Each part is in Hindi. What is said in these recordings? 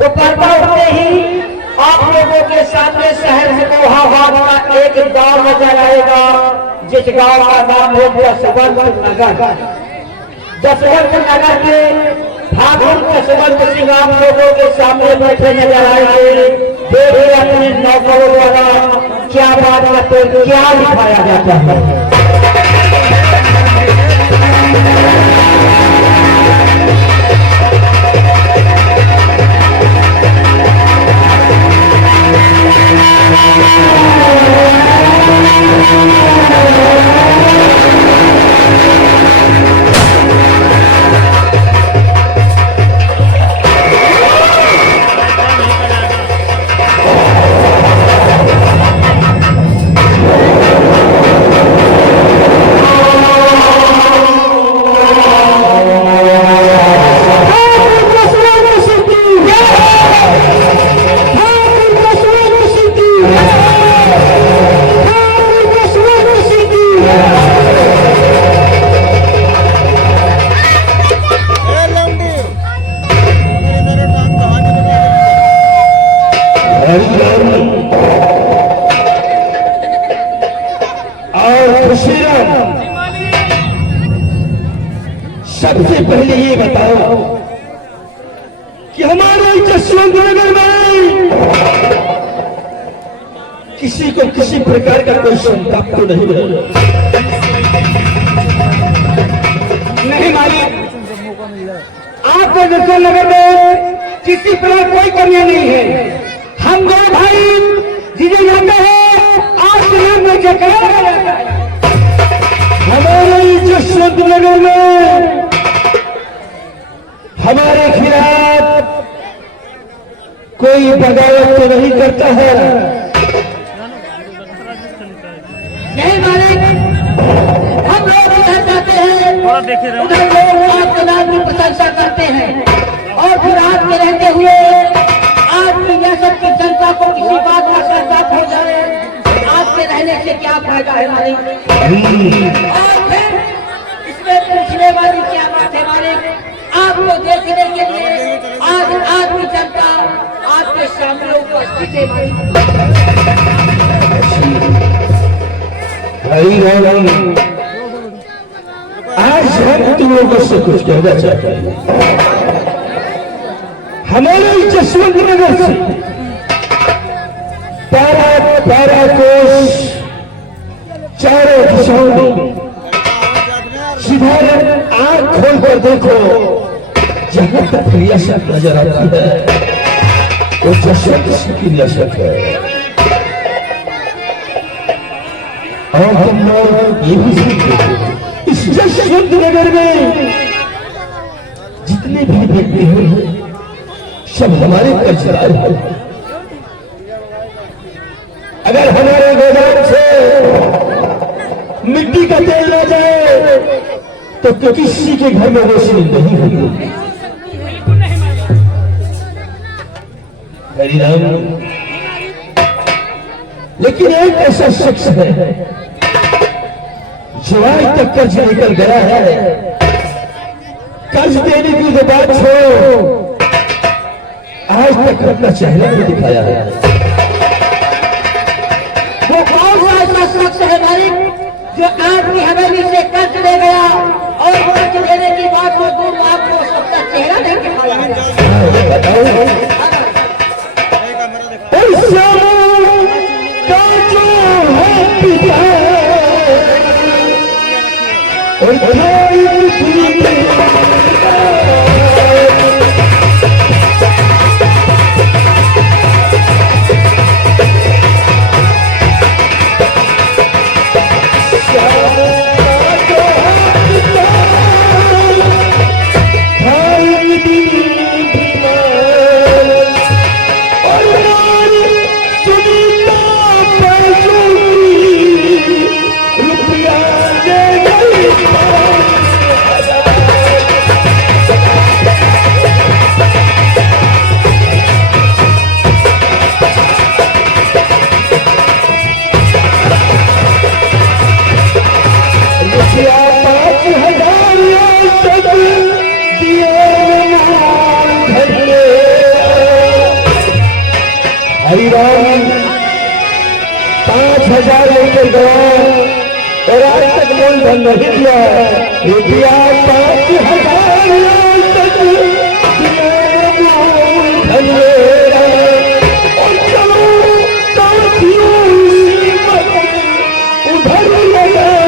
दोपहर उठते ही आप लोगों के सामने शहर मकोहाबाद का एक गांव नजर आएगा, जिस गांव का नाम है जसवंत नगर। जसवंत नगर के ठाकुर जसवंत सिंह आप लोगों के सामने बैठे नजर आएंगे। देखिए अपने नौकरों द्वारा क्या बात करते, क्या दिखाया जाता है। सबसे पहले ये बताओ कि हमारे जसवंत नगर में किसी को किसी प्रकार का कोई संताप तो नहीं है? नहीं मालिक, आपके जसवंत नगर में किसी प्रकार कोई कमियां नहीं है। हम दो भाई जिन्हें जाते हैं आज के में जगह हमारे जसवंत नगर में हमारे खिलाफ कोई बगावत तो नहीं करता है? नहीं मालिक, हम लोग इधर जाते हैं उधर लोग आपके नाम की प्रशंसा करते हैं, और फिर आपके रहते हुए आपकी नसब की जनता को किसी बात का संताप हो जाए, आपके रहने से क्या फायदा है मालिक? और फिर इसमें पूछने वाली क्या बात है मालिक? आपको देखने के लिए आज आपकी जनता आपके सामने उपस्थित है मालिक। आज हम तुम लोगों से कुछ कहना चाहते हैं। हमारे जसवंत नगर से 12 कोस चारों दिशाओं में सीधा आंख खोल कर देखो, जहां तक रियासत नजर आती है वो जसवंत सिंह की रियासत है। और हम लोग ये भी सीखते इस जसवंत नगर में जितने भी व्यक्ति हैं सब हमारे कर्जदार हैं। अगर हमारे गोदाम से मिट्टी का तेल न जाए तो किसी के घर में रोशनी नहीं होगी। लेकिन एक ऐसा शख्स है जो आज तक कर्ज निकल गया है, कर्ज देने की जो बात छोड़ो आज तक अपना चेहरा भी दिखाया है। वो कौन सा ऐसा शख्स है मालिक जो आपकी हवेली से कर्ज ले गया और कर्ज लेने की बात को दूर आपको सबका चेहरा नहीं दिखाया है? हरिराम 5,000 लेकर गया और आज तक मूलधन नहीं दिया। रुपया 5,000 तक मूलधन मेरा और चलो साथियों उधर लगाए।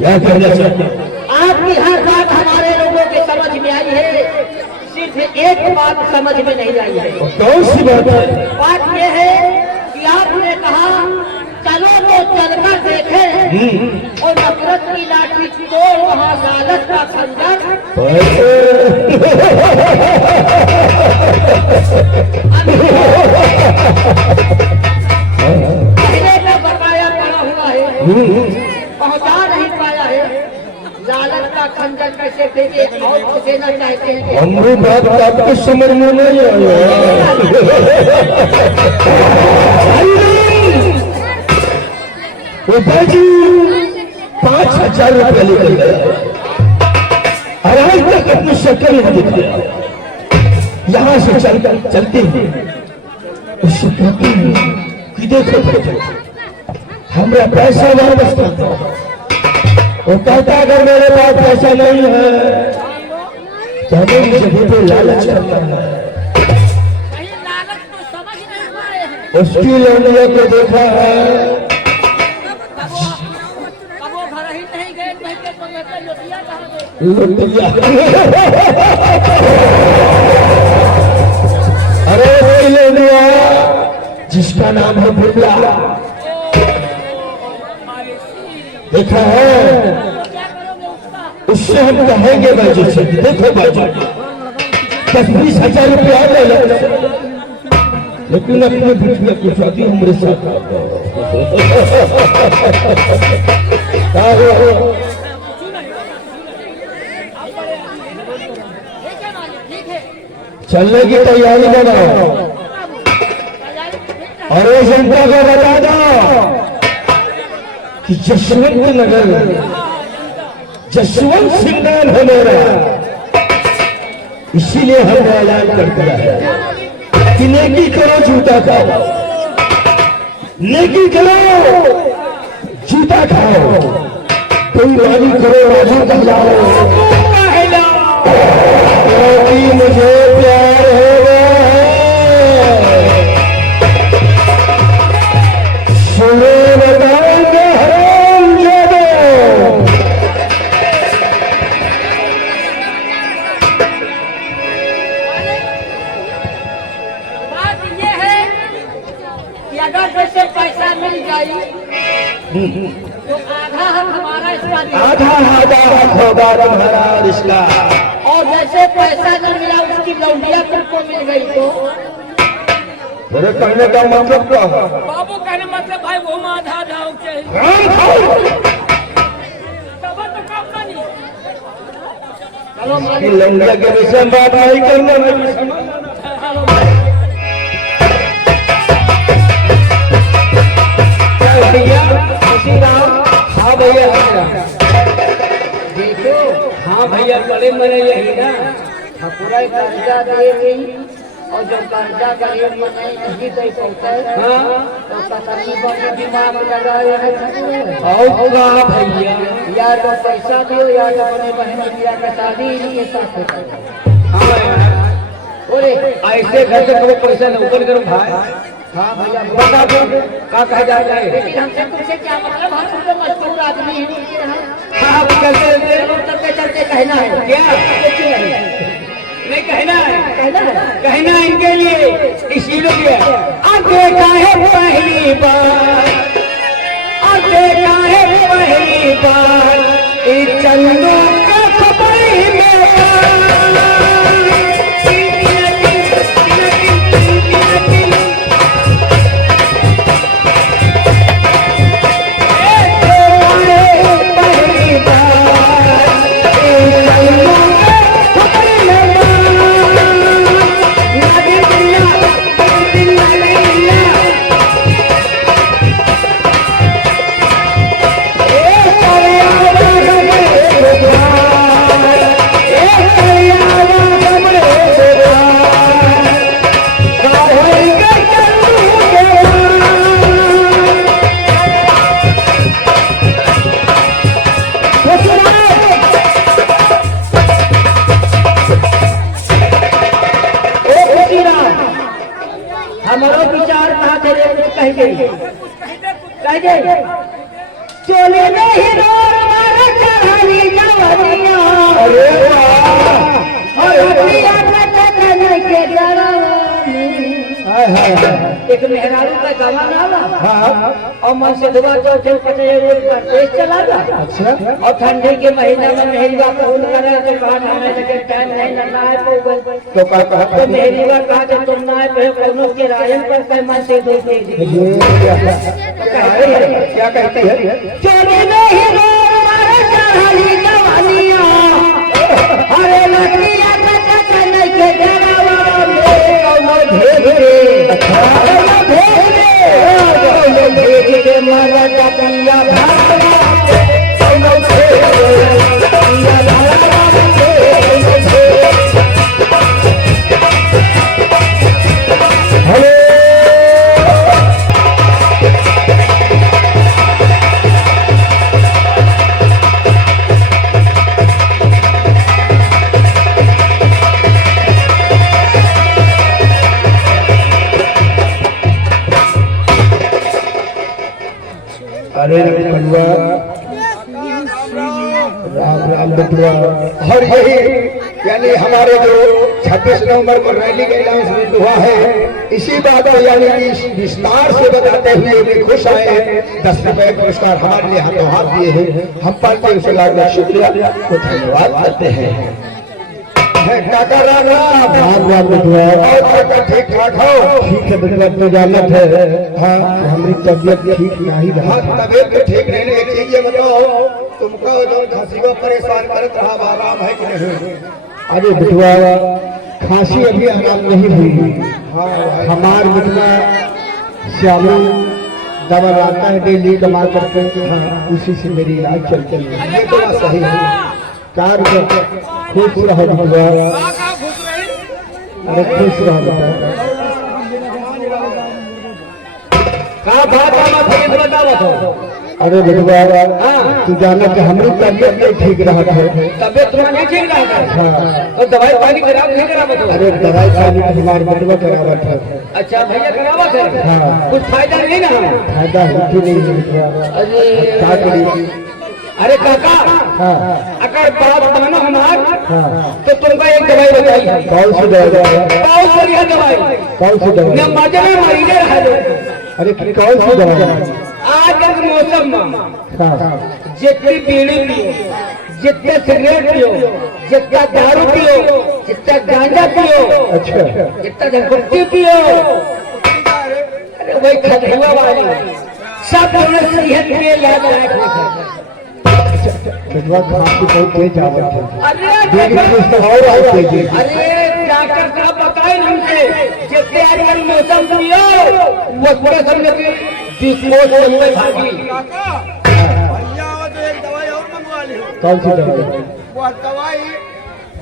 क्या कहना चाहते हैं? आपकी हर बात हमारे लोगों के समझ में आई है, सिर्फ एक बात समझ में नहीं आई है। कौन सी बात है? बात यह है कि आपने कहा चलो तो चलकर देखें और नफरत की लाठी तोड़ वहाँ लालच का खंजर। पहले का बकाया पड़ा हुआ है, पहुँचा नहीं पाया है। लालच का खंजर कैसे देंगे और देना चाहते हैं? हमारी बात आपको समझ में नहीं आया। वो बाजी 5,000 रुपया लेकर गया और आज तक अपनी शक्ल नहीं दिखाया। यहाँ से चलते हैं उससे कहते हैं कि देखो हमारा पैसा वापस कर दो। वो कहता अगर मेरे पास पैसा नहीं है तो हमें जगह पे लालच करता है। उसकी लौंडिया को देखा है, लुटिया अरे वही लौंडिया जिसका नाम है बुल्ला, देखा है? उससे हम कहेंगे बाजू से देखो बाजू 10-20,000 रुपया ले लो, लेकिन अपने बिटिया की शादी हमारे साथ चलने की तैयारी लगाओ और ये जनता को बता दो कि जसवंत नगर जसवंत सिंह नाम है मेरा, इसीलिए हम ऐलान करते हैं कि नेकी करो जूता खाओ, नेकी करो जूता खाओ, बेईमानी करो राजू कहलाओ, क्योंकि मुझे प्यार हो गया है। सुनो बताएंगे हराम जादो, पैसा मिल जाए तो आधा हक हमारा इसका दे। आधा हक होगा तुम्हारा और इसका। और जैसे पैसा न मिला उसकी लौंडिया तुमको मिल गई तो मेरे कहने का मतलब क्या है? बाबू कहने मतलब भाई वो आधा आधा हो चाहिए। तब तो काम नहीं। चलो कि लंगा के विषय में बात नहीं करना है। भैया हाँ भैया देखो हाँ भैया बड़े मरे यही ना। पूरा कर्जा दे गई और जब कर्जा का रेट नहीं दे सकता तो तकरीबन दिमाग लगाए और भैया या तो पैसा दो या तो अपने बहन बिटिया का शादी के साथ होता है। हाँ बोले ऐसे घर से कभी पैसा नौकर करो भाई। हाँ भैया बता दो क्या कहा जाता है। लेकिन हमसे तुमसे क्या मतलब, हम तो मजदूर आदमी हैं। हाँ कैसे चलो चलते चलते कहना है क्या नहीं कहना है इनके लिए इसीलिए देखा है पहली बार देखा है पहली बार चंदू के खपरी में हमारा विचार कहा चले कह गए चोले में ही चढ़ानी जवनिया के एक मेहरारू का गवा ना और मन से दुआ चौथे तेज चला अच्छा और ठंडी के महीने में मेहरीवा फोन करे तो कहा हमें लेकिन टाइम नहीं लगना है तो क्या कहा तो मेहरीवा कहा कि तुम ना पे कोनो के रायन पर कई मन से दे दीजिए। क्या कहती है? चोरी नहीं मारे चढ़ाली जवानिया अरे लड़कियां नहीं के जरावा में भेज दे मरा का पिया अरे बटुआ राम राम बटुआ। और यही यानी हमारे जो 26 नवंबर को रैली का अनाउंसमेंट हुआ है इसी बात को यानी कि विस्तार से बताते हुए वे खुश आए। 10 रुपए पुरस्कार हमारे लिए हाथों हाथ दिए हैं। हम पार्टी उसे लाख शुक्रिया को धन्यवाद करते हैं। काका राम राम राम राम बटुआ। और काका ठीक ठाक हो? ठीक है बटुआ तो जानत है। हाँ हमारी तबीयत ठीक नहीं रहा। तबीयत ठीक नहीं एक चीज ये बताओ तुमको जो खांसी को परेशान करत रहा आराम है कि नहीं? अरे बटुआ खांसी अभी आराम नहीं हुई। हाँ हमार बटुआ श्यामू दवा लाता है डेली कमा करके। हाँ उसी से मेरी इलाज चलते है। ये तो बात सही है। कार खुश रहो बटुआ। अरे खुश रहो बेटा। क्या बात है मैं बताओ। अरे बटुआ तू जाना कि हमारी तबीयत नहीं ठीक रहा है। तबियत तुम्हारा नहीं ठीक रहा है। हाँ तो दवाई पानी खराब नहीं करा बताओ। अरे दवाई पानी हमारे बटुआ करावट है। अच्छा भैया करावत है। हाँ। कुछ फायदा नहीं ना। फायदा होती नहीं है बटुआ। क्या करी? अरे काका हाँ अगर बात मानो हमार हाँ तो तुमको एक दवाई बताई। कौन सी दवाई? बहुत बढ़िया दवाई। कौन सी दवाई? न मजे में मरीजे रह दो अरे कौन सी दवा? आज के मौसम में जितनी बीड़ी पियो, जितने सिगरेट पियो, जितना दारू पियो, जितना गांजा पियो, अच्छा जितना धनपट्टी पियो, अरे वही खतुआ वाली सब सेहत के लाभदायक होता है। बेटवा आपकी बहुत तेज आवाज है। अरे डॉक्टर साहब बताए हमसे जितने आजकल मौसम पियो वो थोड़ा समझ के डिस्पोज होने भागी। कौन सी दवाई? वो दवाई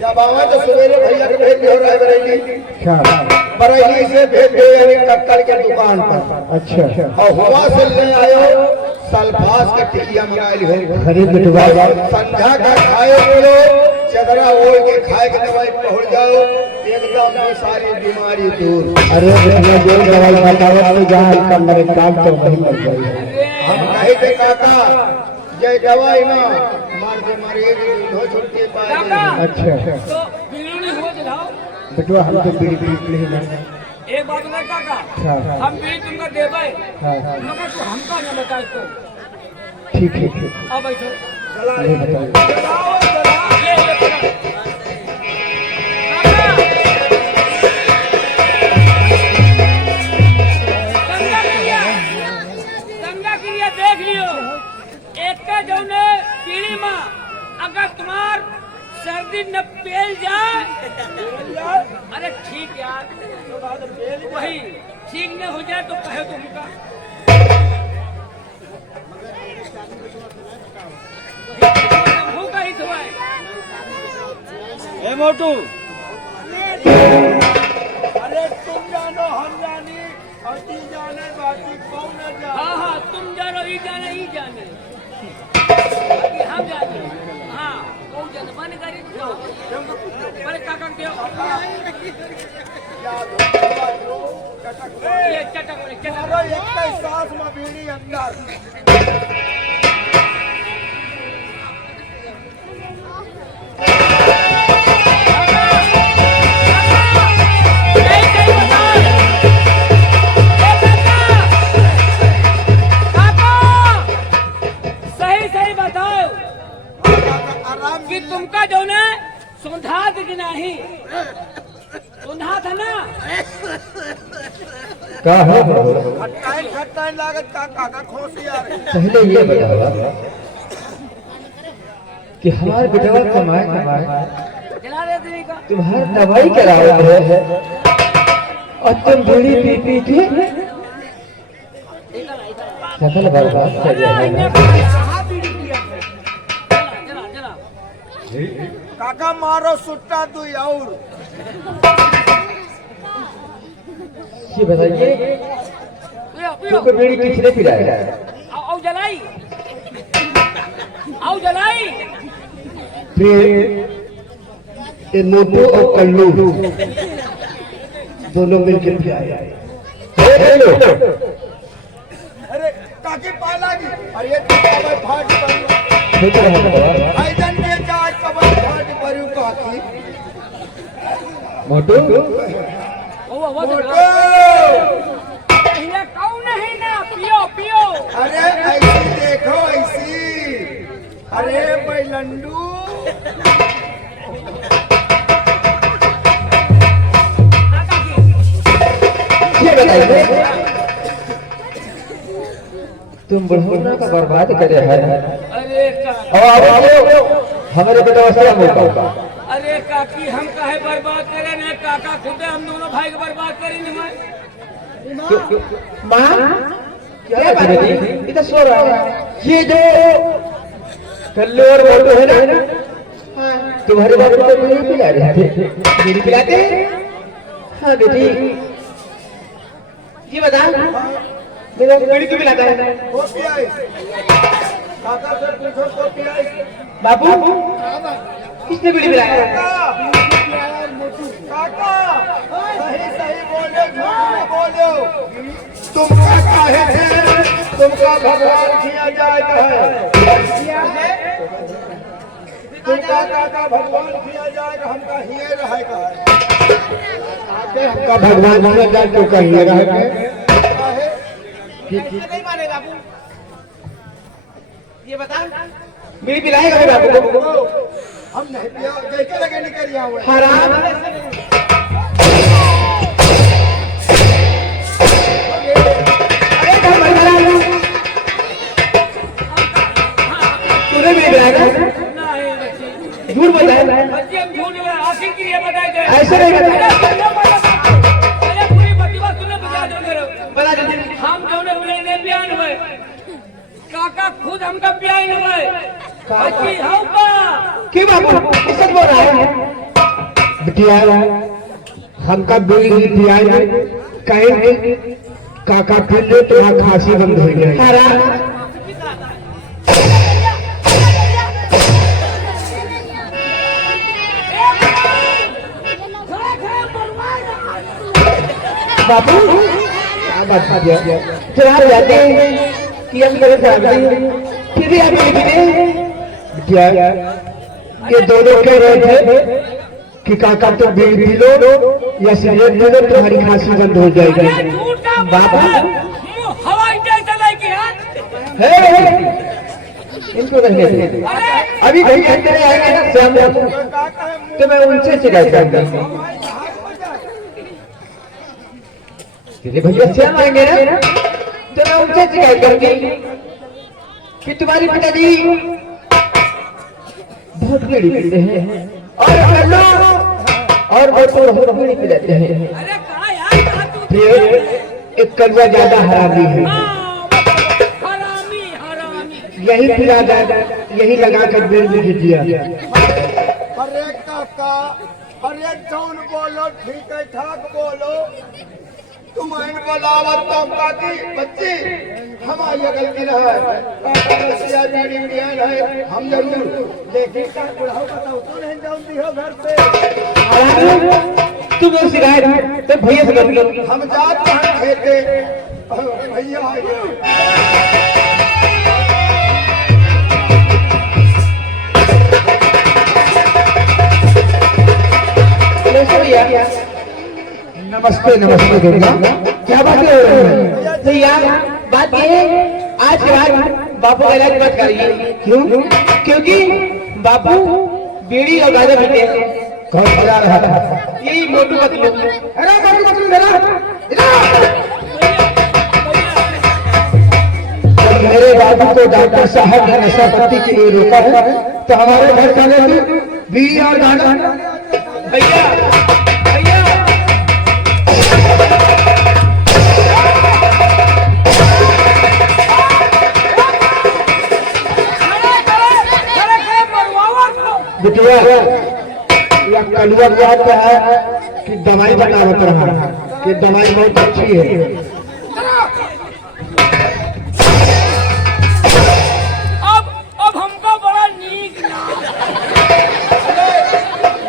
जब आवा तो सवेरे भैया के भेज हो रहा है बरेली से भेज दे यानी कक्कड़ के दुकान पर। अच्छा और हवा से ले आयो सल्फास का टिकिया मिलाइल हो। अरे बेटवा संध्या का खाए किलो चदरा ओढ़ के खाए के दवाई पहुंच जाओ एकदम से सारी बीमारी दूर। अरे बेटवा जो दवाई बतावा तो जहाँ का मेरे काम तो वही मर जाएगा। हम कहे थे काका ये दवाई ना मार के मरीज हो छुट्टी पाए। अच्छा तो बीड़ी हो दिलाओ। बेटवा हम तो बीड़ी पीते नहीं ना। एक बात ना काका, हाँ। हम बीड़ी तुमको देवे, हाँ मगर तू हमका न बताए तो। ठीक है ठीक अब बैठो। नहीं बताओ। ये काका, गंगा क्रिया देख लियो। एक का जो ने पीढ़ी में अगर तुम्हार सर्दी न पेल जाए, अरे ठीक यार, वही ठीक न हो जाए तो कहे तुमका भूखा ही धुआए। मोटू अरे तुम जानो हम जानी और ती जाने बाकी कौन न जाने। हाँ हाँ, तुम जानो ही जाने बाकी हम जाने। हाँ कौन जाने मन करी बड़े काका के ये चटक मारो एक सांस में बीड़ी अंदर। कि तुमका जो ने सुंधा कि नहीं सुंधा था ना। क्या है? खट्टाई लागत काका का खोसी आ रही। पहले ये बताओ कि हमारे बेटवा कमाए जला दे दीदी का। तुम्हार दवाई कराओ है और तुम बीड़ी पी पी के सकल बर्बाद कर दिया। काका मारो सुट्टा तू और ये बताइए तुमको बीड़ी किसने पिलाया? आओ जलाई, आओ जलाई। फिर ये मोटू और कल्लू दोनों मिलकर पिलाया। अरे काकी पाला की अरे ये कबाई फाट पर आइजन के चार कबाई फाट पर काकी मोटू ओ आवाज मोटो ये कौन है ना, पियो पियो। अरे ऐसी देखो ऐसी अरे बैलंडू ये बताइए तुम बुढ़ाना का बर्बाद करे है अरे काका, और हमारे बेटा से मौका। अरे काकी हम काहे बर्बाद करे ने काका, खुद हम दोनों भाई को बर्बाद करी नहीं। माँ क्या बात है? इधर सो रहा है। ये जो कल्लू और मोटू है ना, तुम्हारे बाप को बीड़ी पिला रहे थे। बीड़ी पिलाते? हाँ बेटी ये बता मेरा बीड़ी क्यों पिलाता है? कॉपी आई काका से पूछो कॉपी आई बाबू किसने बीड़ी पिलाया? काका सही सही बोलो झूठ न बोलो। तुमका काहे थे तुमका भगवान किया जाए है तुमका काका भगवान किया जाएगा हमका हिए रहेगा हमका भगवान किया जाए तो कहीं रहेगा। काहे नहीं माने बाबू, ये बता बीड़ी पिलाएगा मेरे बाबू को? हम नहीं पिया, देखे लगे निकल जाओ। हराम तूने बीड़ी पिलाएगा? झूठ बताया बच्चे हम झूठ बोले, आखिर की ये बताए थे। ऐसे नहीं बताया। अरे पूरी बच्ची बात सुनने बजा दो मेरे। बता दे हम दोनों बोले ने पियान हुए, काका खुद हमका पियान हुए। बच्ची हम का क्यों बाबू सच बोल रहा है? बिटिया हमका बीड़ी पियाएंगे कहेंगे काका पी ले तुम्हारा खांसी बंद हो जाएगी। हराम बाबू क्या बात किया? चढ़ा जाते हैं कि हम मेरे साथ फिर भी आप बिटिया ये दोनों कह रहे थे कि काका तुम बीड़ी पी लो या सिगरेट पी लो तुम्हारी खांसी बंद हो जाएगी। झूठा बाबा हवाई जहाज चलाई के इनको रहने दे। अभी कहीं अंदर आएंगे ना श्याम तो मैं उनसे शिकायत करूंगा। भैया श्याम आएंगे ना तो मैं उनसे शिकायत करूंगी कि तुम्हारे पिताजी बहुत बीड़ी पीते हैं और वो तो बहुत बीड़ी पी लेते हैं। अरे कहा यार, कहा तू फिर एक कलवा ज्यादा हरामी है, हरामी हरामी। यही पिला यही लगा कर बीड़ी भी दिया। अरे काका, अरे जौन बोलो ठीक है ठाक बोलो। तुम इन बोलावत तो काकी बच्ची हमारी गलती न है। काका रसिया बीड़ी पियान है हम जरूर, लेकिन का बुढ़ाओ बताओ तू नहीं जानती हो घर से। तुम लोग शिकायत तो भैया से कर लो। हम जात कहाँ खेते भैया आए। नमस्ते नमस्ते दुर्गा, क्या बातें हो रही है? भैया बात ये है आज के बाद बापू का इलाज मत करिए। क्यों? क्योंकि बापू बीड़ी और गांजा पीते हैं। कौन बजा रहा था? यही मोटू पतलू। अरे मोटू पतलू मेरा जब मेरे बाबू को डॉक्टर साहब ने नशा पत्ती के लिए रोका है तो हमारे घर का लोग बीड़ी और गांजा। भैया बिटिया या कलुआ बात है कि दवाई बतावत रहा कि दवाई बहुत अच्छी है। अब हमको बड़ा नीक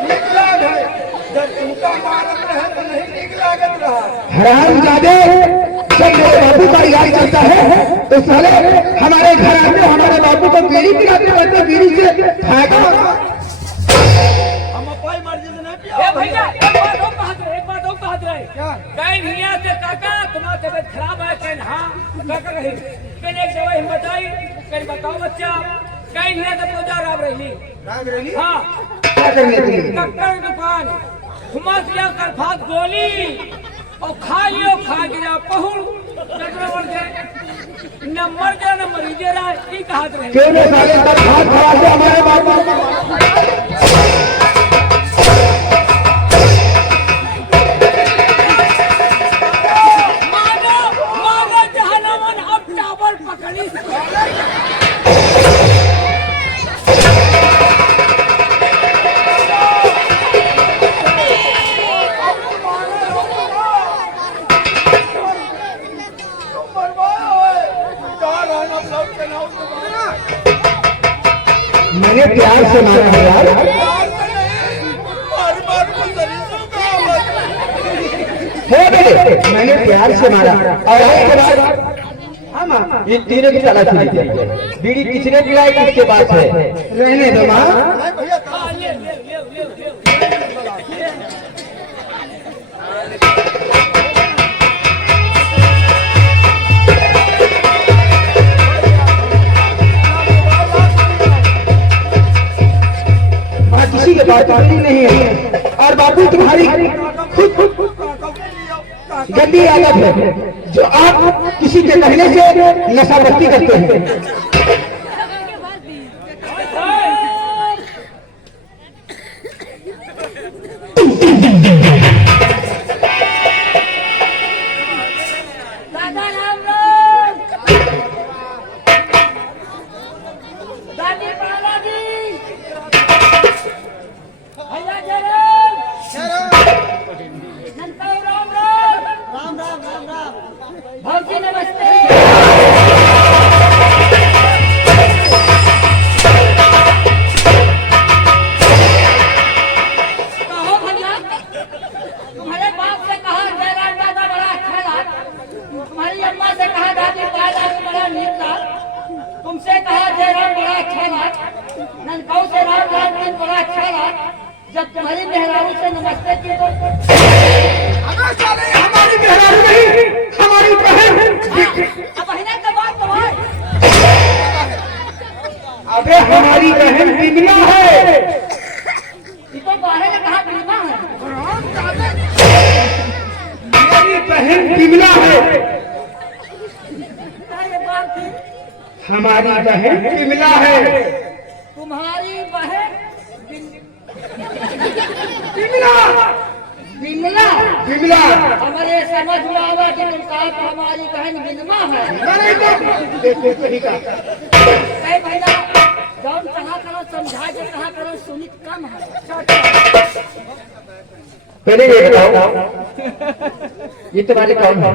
निकला है जब तुमका मारत रहे तो नहीं निकला रहा। हराम जादे जब मेरे बाबू का इलाज चलता है तो साले हमारे घर आते हमारे बाबू को बीड़ी पिलाते रहते, बीड़ी से फायदा। हम अपनी मर्जी से नहीं पिया। ए भैया एक बात और बात रहे कहीं हिया से काका तुम्हारा तबियत खराब है कहीं हाँ काका कहीं कहीं एक दवाई हम बताई कहीं बताओ बच्चा कहीं हिया से पूजा राब रही हाँ क्या करने के लिए? डॉक्टर की दुकान घुमा दिया कल्फात गोली और खा लियो खा गिरा पहुल चक्र बढ़ जाए न मर जाए न मरीजे रहा ये कहा रहे क्यों नहीं साले तक हाथ खड़ा से हमारे बाबू मानो जहनमन अब टावर पकड़ी मैंने प्यार से मारा है यार। है बेटे, मैंने प्यार से मारा और उसके बाद हाँ ये तीनों की तलाश ली। बीड़ी किसने पिलाई किसके पास है? रहने दो माँ। बात करनी नहीं है। और बापू तुम्हारी खुद गंदी आदत है जो आप किसी के कहने से नशाबस्ती करते हैं। दादा राम राम, दादी बालाजी, भैया जय राम, नंदू राम राम, राम राम राम राम, भौजी नमस्ते। कहो भैया, तुम्हारे बाप से कहा जयराम दादा बड़ा अच्छा लगा, तुम्हारी अम्मा से कहा दादी बालाजी बड़ा नीक लगा, तुमसे कहा जयराम बड़ा अच्छा लगा, ननकाऊ से राम लाल दिन बड़ा अच्छा लगा। जब तुम्हारी मेहरारू से नमस्ते की तो हमारी मेहरारू नहीं, हमारी बहन। अब बहने के बाद तुम्हारे अबे हमारी बहन बिमला है। तो बाहर ने कहा बिल्मा है, मेरी बहन बिमला है। ये बात थी, हमारी बहन बिमला है। तुम्हारी बहन बिमला बिमला। बिमला हमारे समझ में आवा कि तुम कहा कि हमारी बहन बिल्मा है। नहीं तो देखो सही का कई महीना जौन कहा करो समझा के कहा करो सुनित कम है। पहले ये बताओ, ये तुम्हारे कौन है?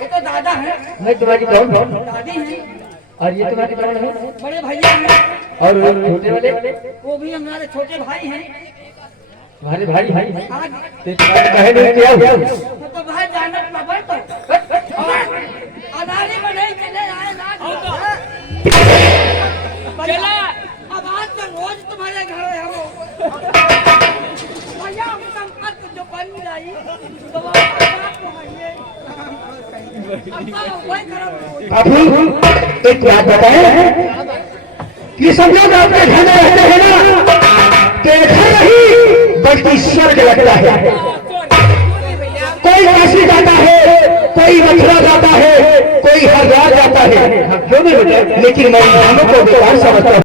ये तो दादा है, मैं तुम्हारी कौन हूँ? दादी है, और ये तुम्हारे कौन है? बड़े भैया हैं, और वो छोटे वाले वो भी हमारे छोटे भाई हैं। तुम्हारे भाई भाई आज तो तुम्हारी बहन है क्या हुआ? तो भाई जानत न बन तो अनारी में नहीं चले आए ना चला। अब आज तो रोज तुम्हारे घर है हम भैया, हम संपत्ति जो बन जाई तो वो आपको है। अब वही करो। अभी एक बात बताएं कि सब लोग आपके घर में रहते हैं ना, देखा नहीं बल्कि स्वर्ग लगता है। कोई काशी जाता है, कोई मथुरा जाता है, कोई हरिद्वार जाता है, क्यों नहीं बेटा? लेकिन मैं इन दोनों को बेकार समझता हूं।